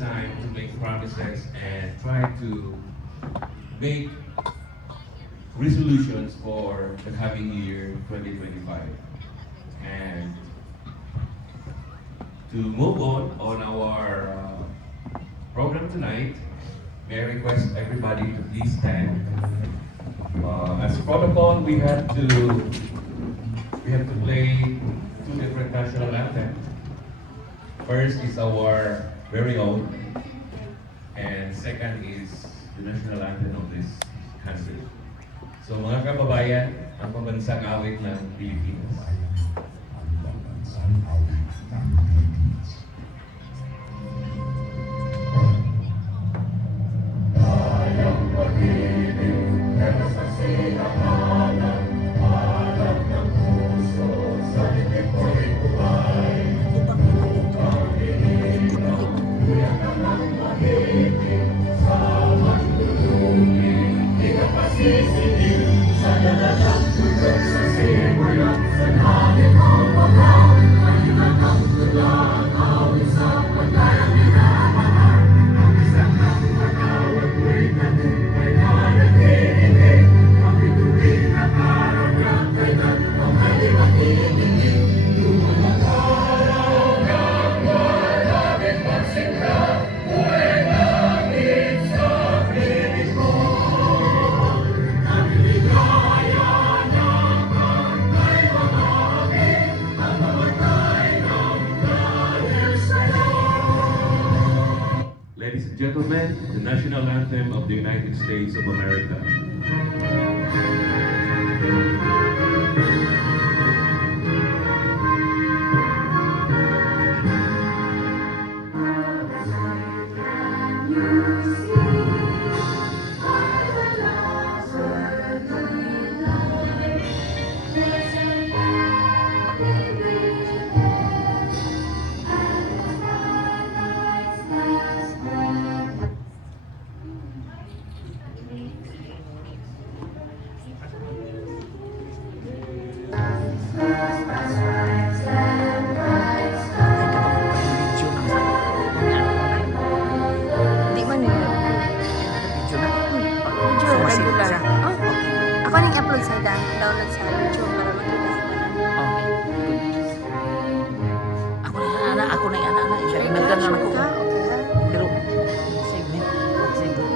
time to make promises and try to make resolutions for the coming year 2025. And to move on our program tonight, may I request everybody to please stand. As protocol, we have to play two different national anthems. First is our very own, and second is the national anthem of this country. So mga kababayan, ang pambansang awit ng Pilipinas. Ladies and gentlemen, the national anthem of the United States of America. Di man yun. Video, regular. Oh, ako nang upload sa download sa YouTube para makita sa Okay, good. Ako na yan, anak. Siya, nagdanan ako. ka. Okay, ha? Pero, segment. Segment.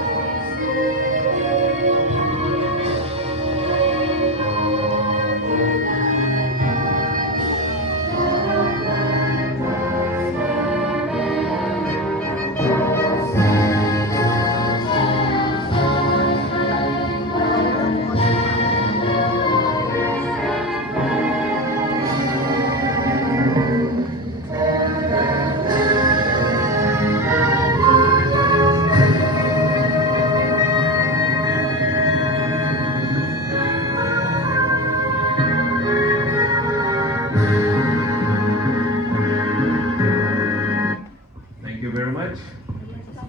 Thank you very much.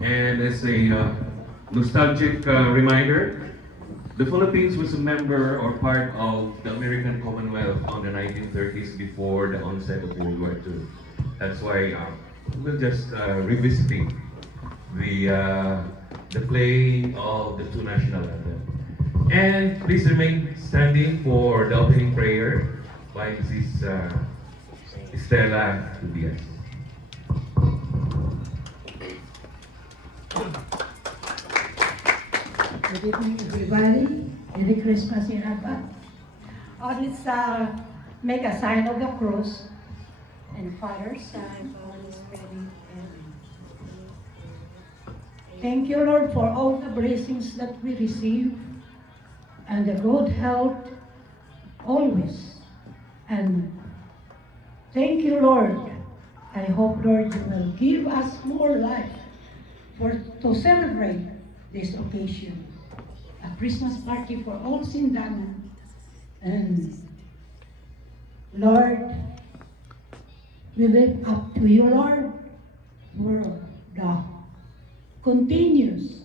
And as a nostalgic reminder, the Philippines was a member or part of the American Commonwealth on the 1930s before the onset of World War II. That's why we're just revisiting the playing of the two national anthems. And please remain standing for the opening prayer by Mrs. Estela Tobias. Good evening, everybody. Merry Christmas in advance. Let's make a sign of the cross. And Father, Son, Holy Spirit. Amen. Thank you, Lord, for all the blessings that we receive and the good health always. And thank you, Lord. I hope, Lord, you will give us more life to celebrate this occasion. A Christmas party for all Sindana. And Lord, we lift up to you, Lord, for the continuous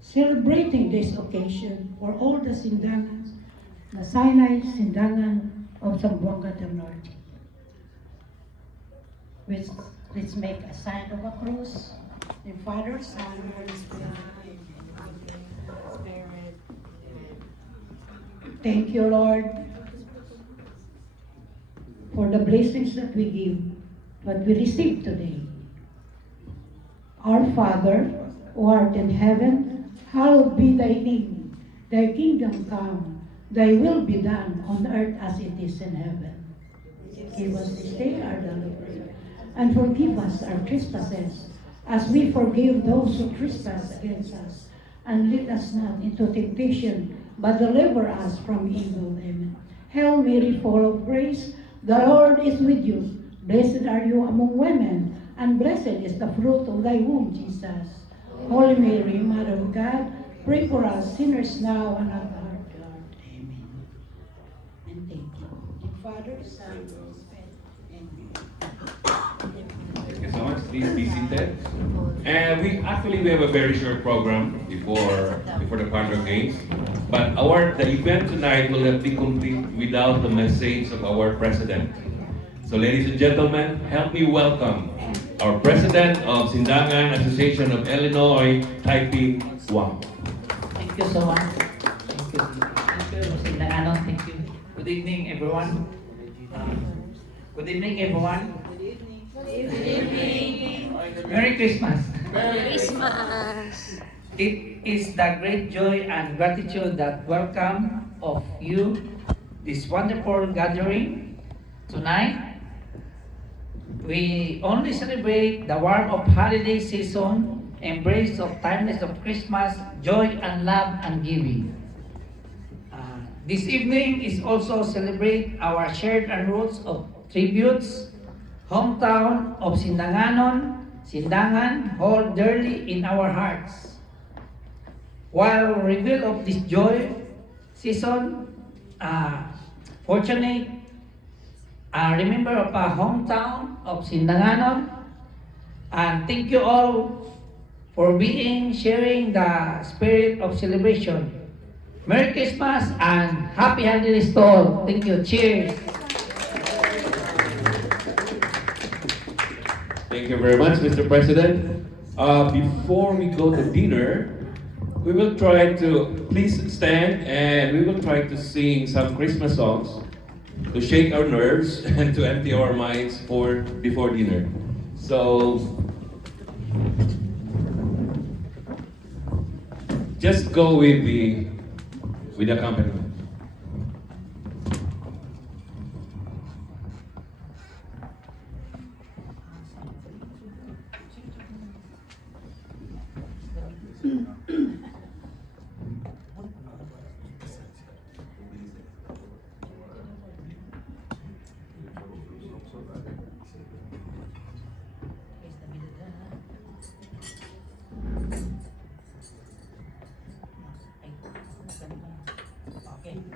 celebrating this occasion for all the Sindanas, the Sinai Sindanan of Zamboanga del Norte. Let's make a sign of a cross. The Father, Son, and Holy Spirit. Thank you, Lord, for the blessings that we give, what we receive today. Our Father, who art in heaven, hallowed be thy name. Thy kingdom come, thy will be done on earth as it is in heaven. Give us this day our daily bread, and forgive us our trespasses, as we forgive those who trespass against us. And lead us not into temptation, but deliver us from evil. Amen. Hail Mary, full of grace, the Lord is with you. Blessed are you among women, and blessed is the fruit of thy womb, Jesus. Holy Mary, Mother of God, pray for us sinners now and at our death. Amen. And thank you. The Father, Son, and Holy Spirit. Amen. Thank you so much. Please be seated. And we have a very short program before the Carnival Games. But the event tonight will not be complete without the message of our president. So ladies and gentlemen, help me welcome our president of Sindangan Association of Illinois, Taipei Wang. Thank you so much. Thank you. Thank you, Sindangano. Thank you. Good evening, everyone. Good evening, everyone. Good evening. Merry Christmas. Christmas! It is the great joy and gratitude that welcome of you this wonderful gathering tonight. We only celebrate the warmth of holiday season, embrace of timeless of Christmas, joy and love and giving. This evening is also celebrate our shared and roots of tributes, hometown of Sindangan hold dearly in our hearts. While reveal of this joy season, fortunate remember of our hometown of Sindanganon, and thank you all for sharing the spirit of celebration. Merry Christmas and Happy Holidays to all. Thank you. Cheers. Thank you very much, Mr. President. Before we go to dinner, we will try to please stand and we will try to sing some Christmas songs to shake our nerves and to empty our minds before dinner. So just go with the accompaniment.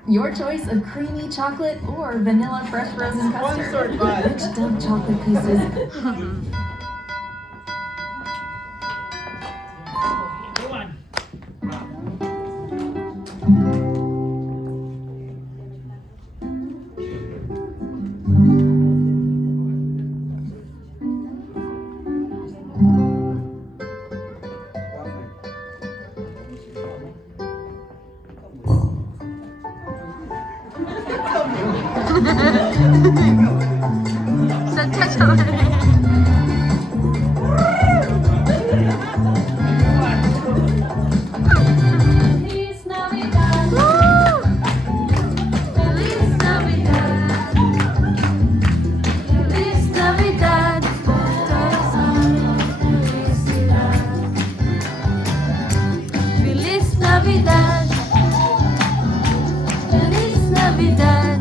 Your choice of creamy chocolate or vanilla fresh frozen custard. Rich Dove chocolate pieces. Everyone. Sadya siya. Feliz Navidad. Woo! Feliz Navidad. Feliz Navidad. Todos años felicidad. Feliz Navidad. Feliz Navidad.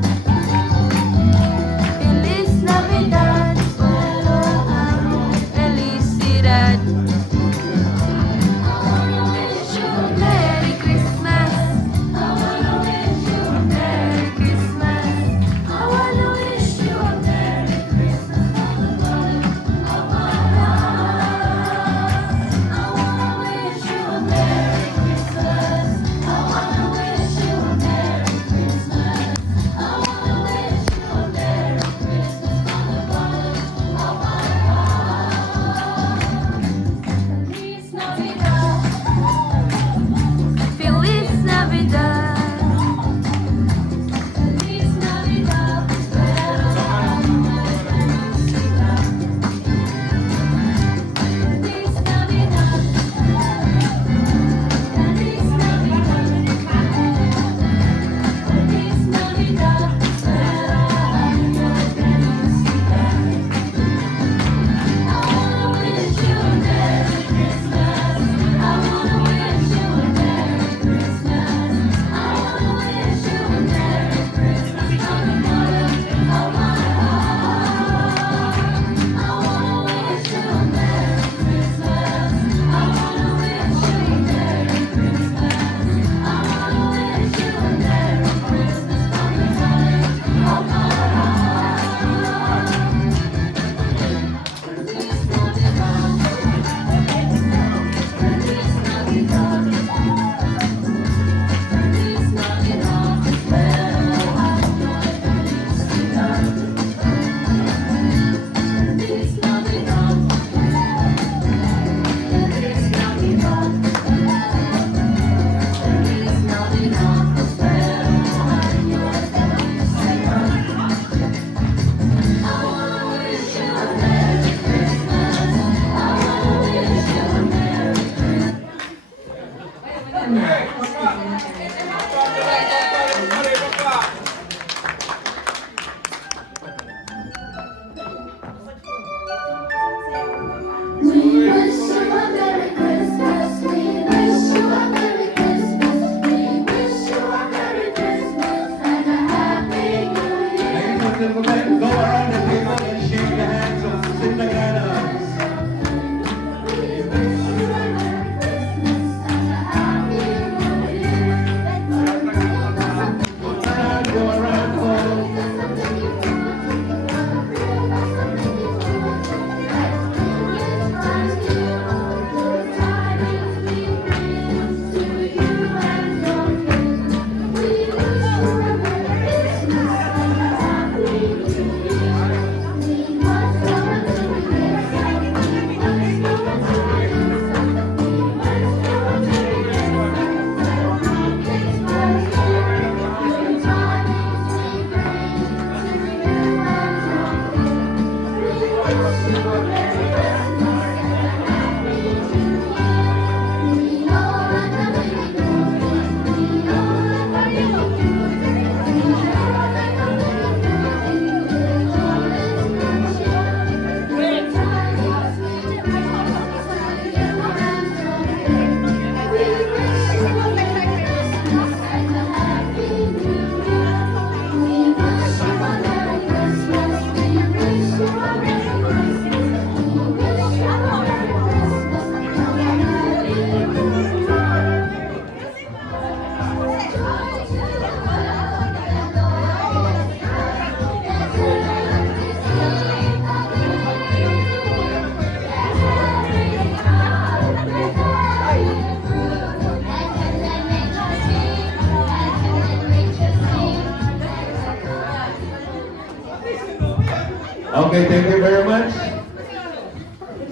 Okay, thank you very much.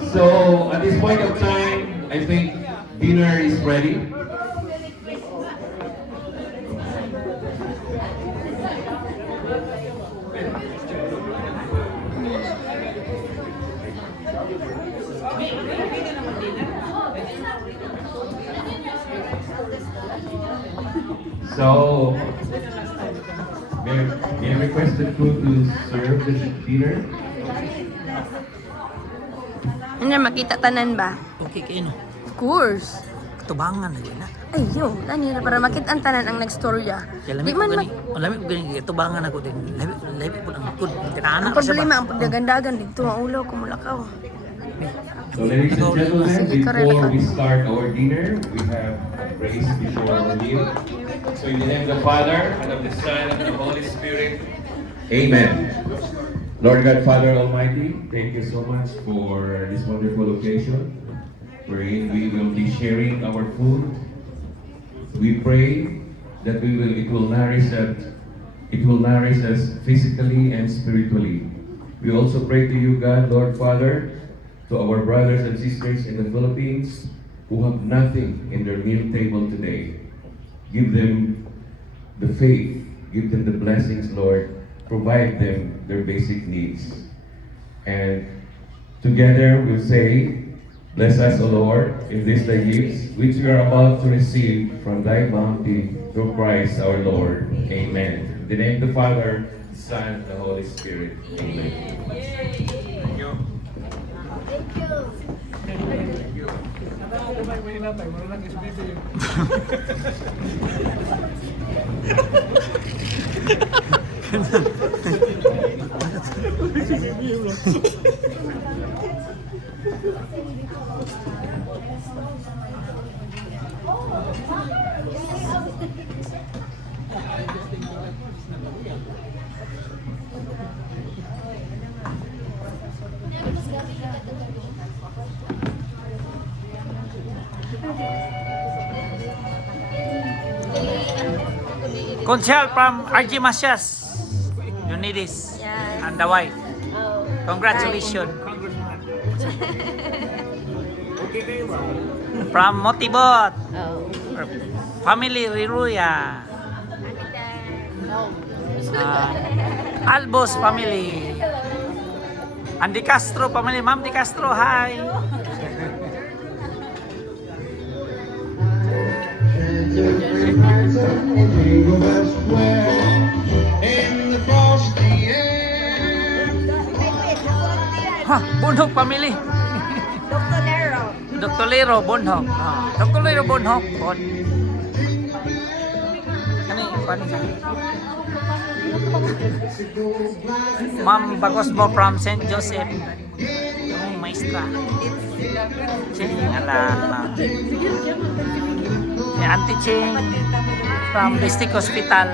So, at this point of time, I think dinner is ready. So, may I request the crew to serve the dinner? Ano makita tanan ba? Okay kayo no. Of course. Tubangan na yun na. Ay, yo, nani na para makita ang tanan ang nagstorya. Kaya Di lamig ko man gani. Lamig ko gani. Tubangan ako din. Lamig po ang good. Tinana ang ka siya problema ba? ang pagdagandagan dito ang ulo ko mulakaw. So, ladies and gentlemen, Sige, before correct. we start our dinner, we have praise before our meal. So, in the name of the Father, and of the Son, and of the Holy Spirit, Amen. Lord God, Father Almighty, thank you so much for this wonderful occasion wherein we will be sharing our food. We pray that it will nourish us physically and spiritually. We also pray to you, God, Lord Father, to our brothers and sisters in the Philippines who have nothing in their meal table today. Give them the faith, give them the blessings, Lord. Provide them their basic needs. And together we'll say, bless us, O Lord, in these thy gifts, which we are about to receive from thy bounty through Christ our Lord. Amen. In the name of the Father, the Son, and the Holy Spirit. Amen. Conchal from RG Masyas. You need this. Yes. And the wife. Congratulations. From Motibot. Family Riruya. Albos family. Andy Castro family. Ma'am Di Castro, hi. Ha, Bonhok family. Dr. Lero. Dr. Lero Bonhok. Dr. Lero Bonhok. Bon. Ano yung siya? Ma'am Bagosmo from St. Joseph. Yung maestra. Ching, ala. Auntie Ching from District Hospital.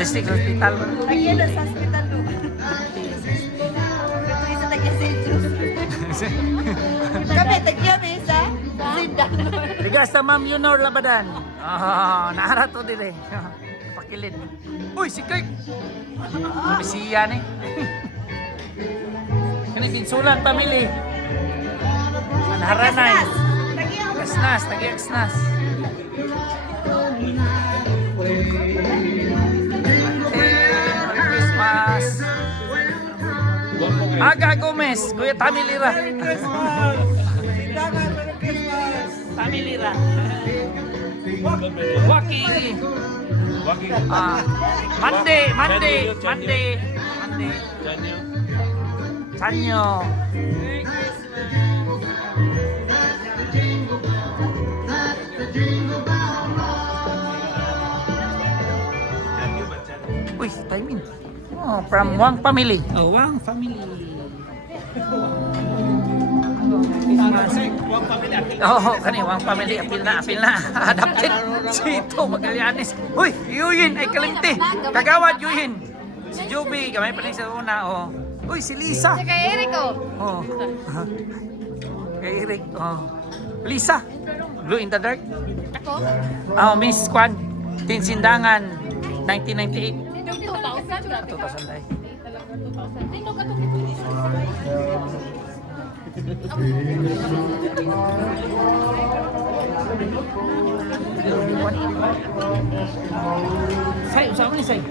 District Hospital. Ayan sa hospital do. Isa tagya Kami tagya sa Sindan. Tigas sa Ma'am Yunor Labadan. Naharap to dire. Pakilid. Uy, si Kirk. Mesiya ni. Kani binsulan pamili. Naharanay. Agsnas, tagi agsnas. Merry Christmas. Aga Gomez, Kuya Tamilira. Merry Christmas. Tamilira. Waki. Monday. Sanyo. Uy, timing. Oh, from Wang family. Oh, Wang family. Oh, kani Wang family apil na. Adapted. Sito Magallanes. Uy, Yuyin ay kalimti. Kagawad Yuyin. Si Joby, kamay pa rin sa una. Oh. Uy, si Lisa. Kay Eric oh. Oh. Kay Eric. Oh. Lisa. Blue in the Dark. Ako? Oh, Miss Kwan. Tinsindangan. 1998. 2000 grabe ka. 2000 ay. Say, usama ni Say.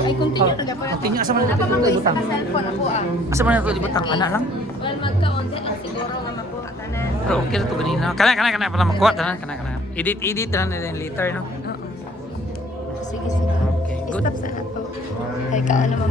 Ay, continue na dapat. Continue, asa man ito Apa mga ibutang? sa cellphone ako ah. Asa man ito ibutang? Ana lang? Well, magka-onde lang siguro nga makuha tanan. Pero okay na ito ganina. Kana para makuha tanan, kana. Edit na din later, no? Oo. Sige, sige. Okay, good. Stop sa ato. Ay, kaano mo